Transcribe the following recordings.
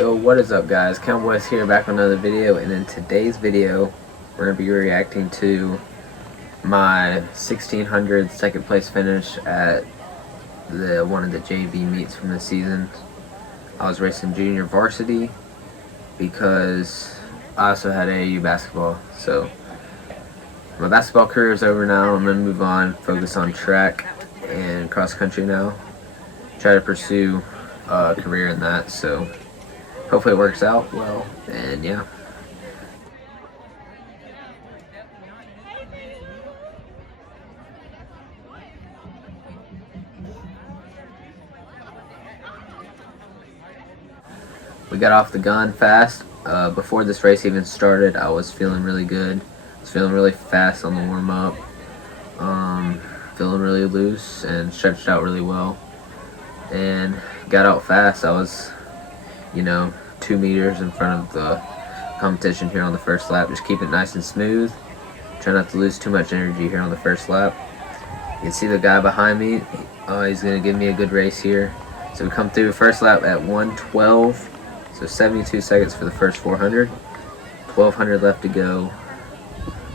Yo, what is up guys? Cowboys here, back with another video, and in today's video we're going to be reacting to my 1600 second place finish at one of the JV meets from the season. I was racing junior varsity because I also had AAU basketball, so my basketball career is over now. I'm going to move on, focus on track and cross country now, try to pursue a career in that, so hopefully it works out well, and yeah. We got off the gun fast. Before this race even started, I was feeling really good. I was feeling really fast on the warm-up. Feeling really loose and stretched out really well. And got out fast. I was, 2 meters in front of the competition here on the first lap. Just keep it nice and smooth. Try not to lose too much energy here on the first lap. You can see the guy behind me. He's going to give me a good race here. So we come through the first lap at 1:12. So 72 seconds for the first 400. 1,200 left to go.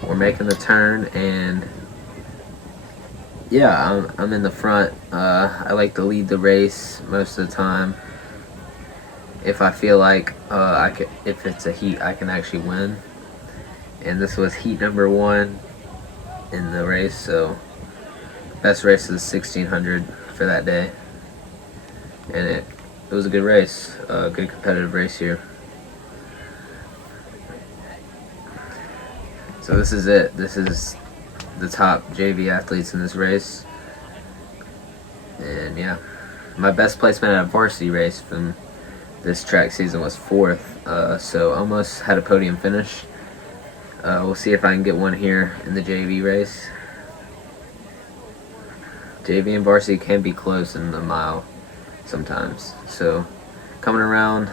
We're making the turn, and yeah, I'm in the front. I like to lead the race most of the time. If I feel like if it's a heat, I can actually win. And this was heat number 1 in the race, so best race of the 1600 for that day. And it was a good race, a good competitive race here. So this is it. This is the top JV athletes in this race. And yeah, my best placement at a varsity race from this track season was 4th, so almost had a podium finish. We'll see if I can get one here in the JV race. JV and varsity can be close in the mile sometimes. So coming around,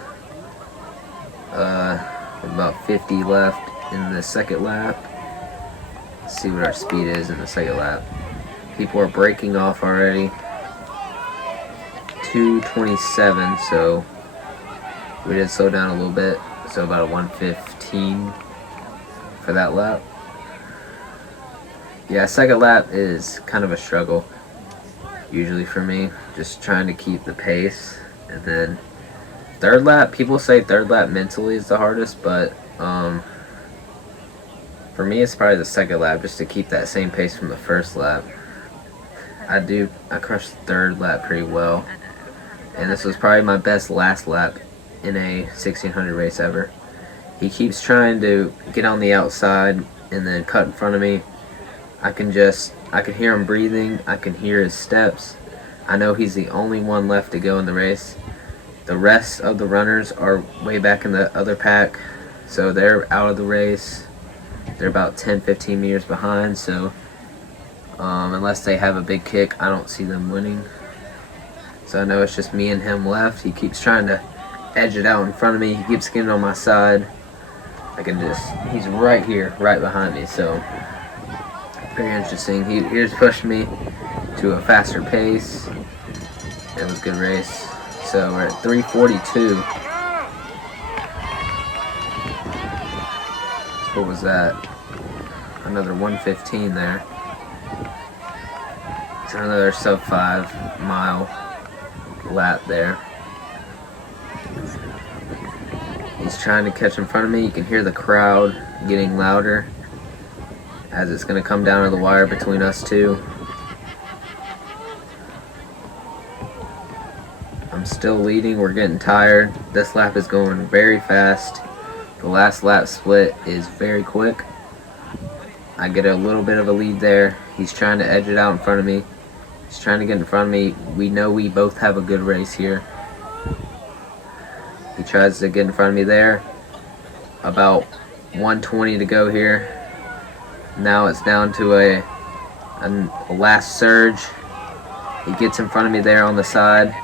about 50 left in the second lap. Let's see what our speed is in the second lap. People are breaking off already. 2:27, so we did slow down a little bit, so about a 1:15 for that lap. Yeah, second lap is kind of a struggle usually for me, just trying to keep the pace. And then third lap, people say third lap mentally is the hardest, but for me it's probably the second lap, just to keep that same pace from the first lap. I crushed the third lap pretty well, and this was probably my best last lap in a 1600 race ever. He keeps trying to get on the outside and then cut in front of me. I can hear him breathing. I can hear his steps. I know he's the only one left to go in the race. The rest of the runners are way back in the other pack, so they're out of the race. They're about 10-15 meters behind, so unless they have a big kick, I don't see them winning. So I know it's just me and him left. He keeps trying to edge it out in front of me. He keeps getting on my side. He's right here, right behind me, so very interesting. He just pushed me to a faster pace. It was a good race. So we're at 3:42. What was that? Another 1:15 there. So another sub 5 mile lap there. He's trying to catch in front of me. You can hear the crowd getting louder as it's going to come down to the wire between us two. I'm still leading. We're getting tired. This lap is going very fast. The last lap split is very quick. I get a little bit of a lead there. He's trying to edge it out in front of me. He's trying to get in front of me. We know we both have a good race here. He tries to get in front of me there. About 1:20 to go here. Now it's down to a last surge. He gets in front of me there on the side.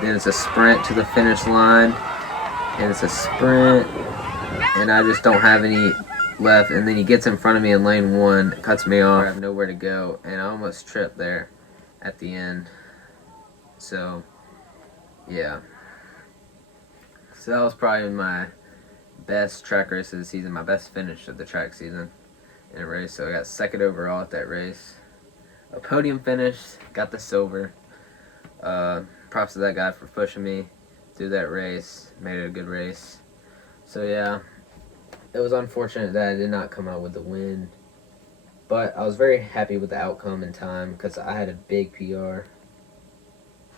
Then it's a sprint to the finish line. And it's a sprint. And I just don't have any left. And then he gets in front of me in lane 1, cuts me off. I have nowhere to go. And I almost tripped there at the end. So, yeah. So that was probably my best track race of the season, my best finish of the track season in a race. So I got second overall at that race. A podium finish, got the silver. Props to that guy for pushing me through that race, made it a good race. So yeah, it was unfortunate that I did not come out with the win, but I was very happy with the outcome in time because I had a big PR,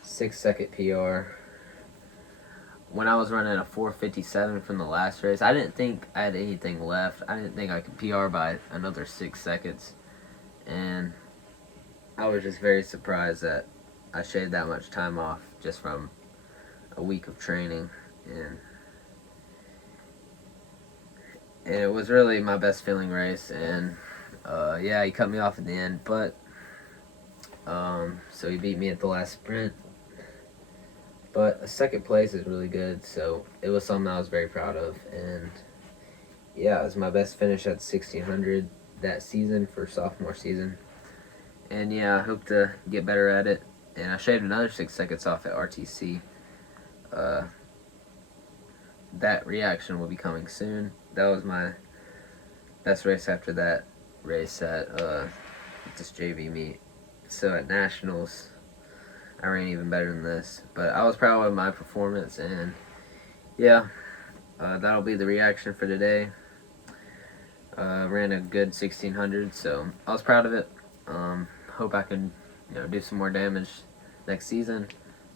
6-second PR. When I was running a 4:57 from the last race, I didn't think I had anything left. I didn't think I could PR by another 6 seconds, and I was just very surprised that I shaved that much time off just from a week of training, and it was really my best feeling race. And yeah, he cut me off at the end, but so he beat me at the last sprint. But a second place is really good, so it was something I was very proud of. And yeah, it was my best finish at 1600 that season for sophomore season. And yeah, I hope to get better at it. And I shaved another 6 seconds off at RTC. That reaction will be coming soon. That was my best race after that race at this JV meet. So at Nationals, I ran even better than this. But I was proud of my performance, and yeah, that'll be the reaction for today. Ran a good 1600, so I was proud of it. Hope I can, do some more damage next season.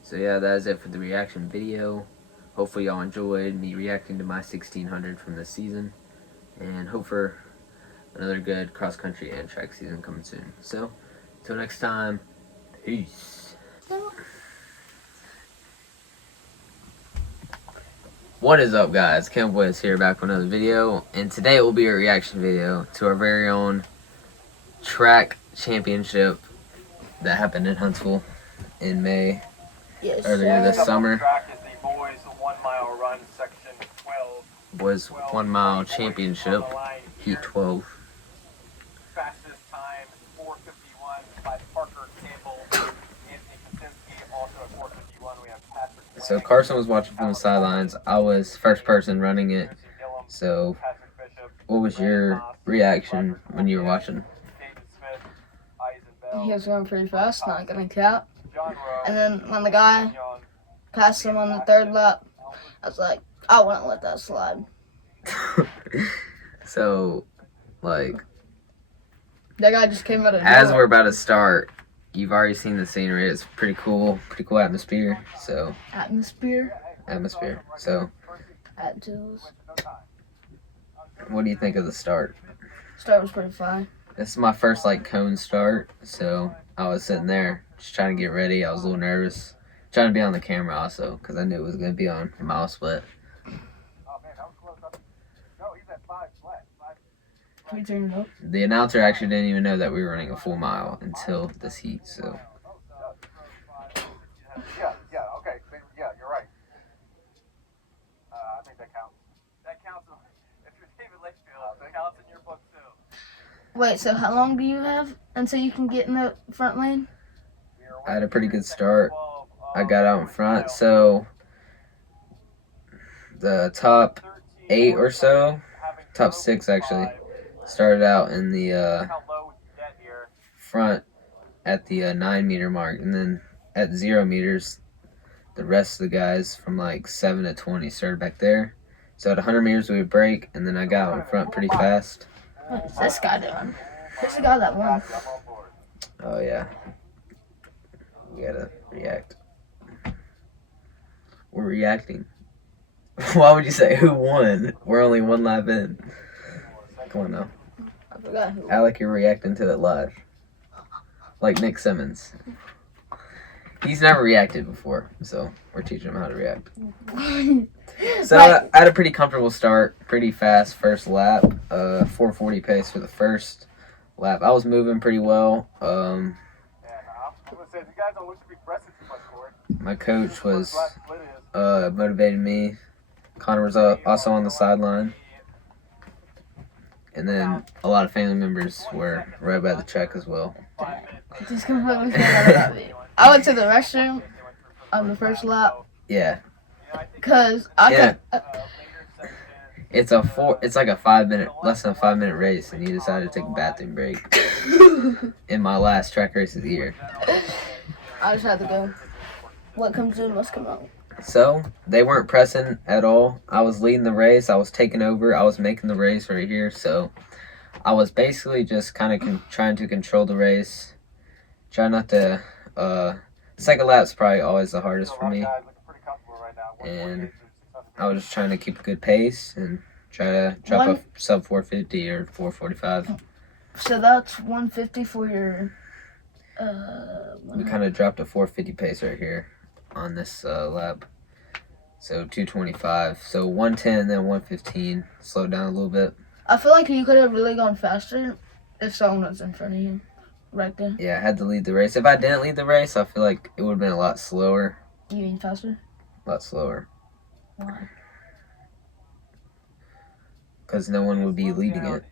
So yeah, that is it for the reaction video. Hopefully y'all enjoyed me reacting to my 1600 from this season, and hope for another good cross country and track season coming soon. So until next time, peace. What is up, guys? Boys here, back with another video, and today will be a reaction video to our very own track championship that happened in Huntsville in May, earlier this summer. Boys 1 mile championship, heat 12. Fastest time 4:51 by Parker Campbell. Anthony Kaczynski also at 4:51. We have Patrick. So Carson was watching from the sidelines. I was first person running it. So what was your reaction when you were watching? He was going pretty fast, not gonna cap. And then when the guy passed him on the third lap, I was like, I wouldn't let that slide. So, like, that guy just came out of as nowhere. we're about to start, you've already seen the scenery. It's pretty cool atmosphere. So Atmosphere. So At Jules. what do you think of the start? Start was pretty fine. This is my first cone start, so I was sitting there just trying to get ready. I was a little nervous, trying to be on the camera also because I knew it was going to be on mile split. Can we turn it up? The announcer actually didn't even know that we were running a full mile until this heat. So Yeah, okay. Yeah, you're right. I think that counts. That counts. If you're David Lakefield, it counts in your book too. Wait, so how long do you have until you can get in the front lane? I had a pretty good start. I got out in front, so the top 8 or so, top 6 actually, started out in the front at the 9 meter mark, and then at 0 meters, the rest of the guys from 7 to 20 started back there. So at 100 meters we would break, and then I got out in front pretty fast. What is this guy doing? Who's the guy that won? Oh yeah, we gotta react. We're reacting. Why would you say who won? We're only 1 lap in. Come on now. I forgot who. Alec, you're reacting to it live. Like Nick Simmons. He's never reacted before, so we're teaching him how to react. So I had a pretty comfortable start, pretty fast first lap. 4:40 pace for the first lap. I was moving pretty well. My coach was motivating me. Connor was also on the sideline. And then a lot of family members were right by the track as well. Just completely forgot about me. I went to the restroom on the first lap. Yeah. Cause I Yeah. could, It's like a 5 minute, less than a 5 minute race, and you decided to take a bathroom break in my last track race of the year. I just had to go. What comes in must come out. So they weren't pressing at all. I was leading the race. I was taking over. I was making the race right here. So I was basically just kind of trying to control the race. Try not to. Second lap's probably always the hardest for me, and I was just trying to keep a good pace and try to drop a sub 450 or 445. So that's 150 for your. We kind of dropped a 450 pace right here on this lap. So 225. So 110, then 115. Slowed down a little bit. I feel like you could have really gone faster if someone was in front of you, right there. Yeah, I had to lead the race. If I didn't lead the race, I feel like it would have been a lot slower. You mean faster? A lot slower. Why? Because no one would be leading it.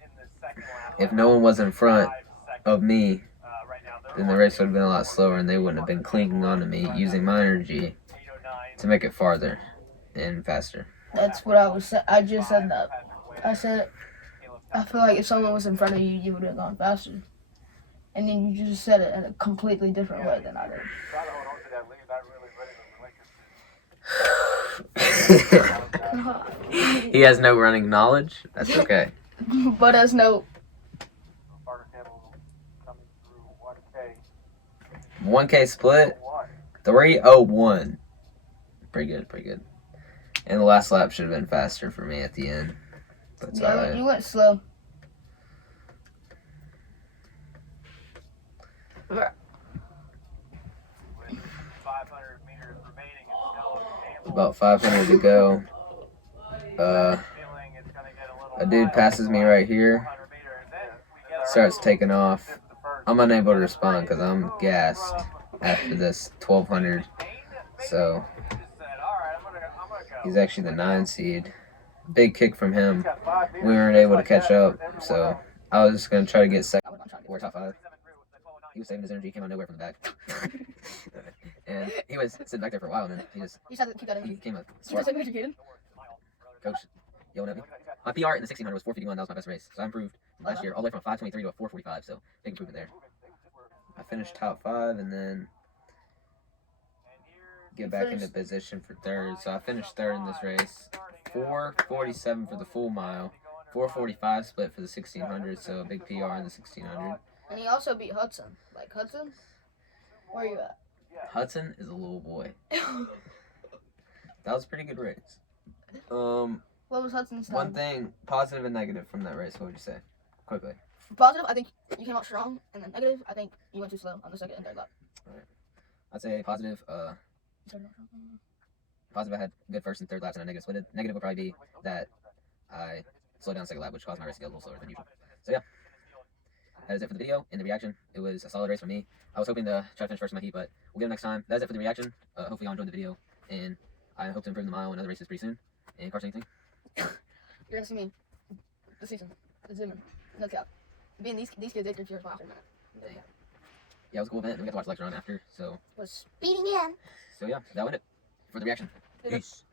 If no one was in front of me, then the race would have been a lot slower, and they wouldn't have been clinging onto me, using my energy to make it farther and faster. That's what I was saying. I just said that. I said, I feel like if someone was in front of you, you would have gone faster. And then you just said it in a completely different way than I did. He has no running knowledge. That's okay. But as no. 1K split. 3:01. Pretty good, pretty good. And the last lap should have been faster for me at the end. That's Yeah, alright. you went slow. About 500 to go. A dude passes me right here. Starts taking off. I'm unable to respond because I'm gassed after this 1200. So he's actually the 9 seed. Big kick from him. We weren't able to catch up, so I was just gonna try to get second or top 5. He was saving his energy, came out of nowhere from the back. And he was sitting back there for a while, and then he just You just have to keep that in. he came up. You just educated. Coach yelling at me. My PR in the 1600 was 451. That was my best race. So I improved from last year all the way from a 523 to a 445. So big improvement there. I finished top 5 and then get back into position for 3rd. So I finished 3rd in this race. 447 for the full mile. 445 split for the 1600. So a big PR in the 1600. And he also beat Hudson. Like, Hudson? Where are you at? Hudson is a little boy. That was a pretty good race. What was Hudson's time? One thing, positive and negative from that race. What would you say? Quickly. Positive, I think you came out strong, and then negative, I think you went too slow on the second and third lap. Alright. I'd say positive. Positive, I had good first and third laps, and a negative split. Negative would probably be that I slowed down the second lap, which caused my race to get a little slower than usual. So yeah, that is it for the video and the reaction. It was a solid race for me. I was hoping to try to finish first in my heat, but we'll get it next time. That is it for the reaction. Hopefully y'all enjoyed the video, and I hope to improve the mile and other races pretty soon. And Carson, anything? You're gonna see me this season. The Zooming. No cap. Being these kids, they did cheers for a minute. Yeah, it was a cool event, and we got to watch the lecture on after. So Was speeding in. yeah, that went it for the reaction. Peace.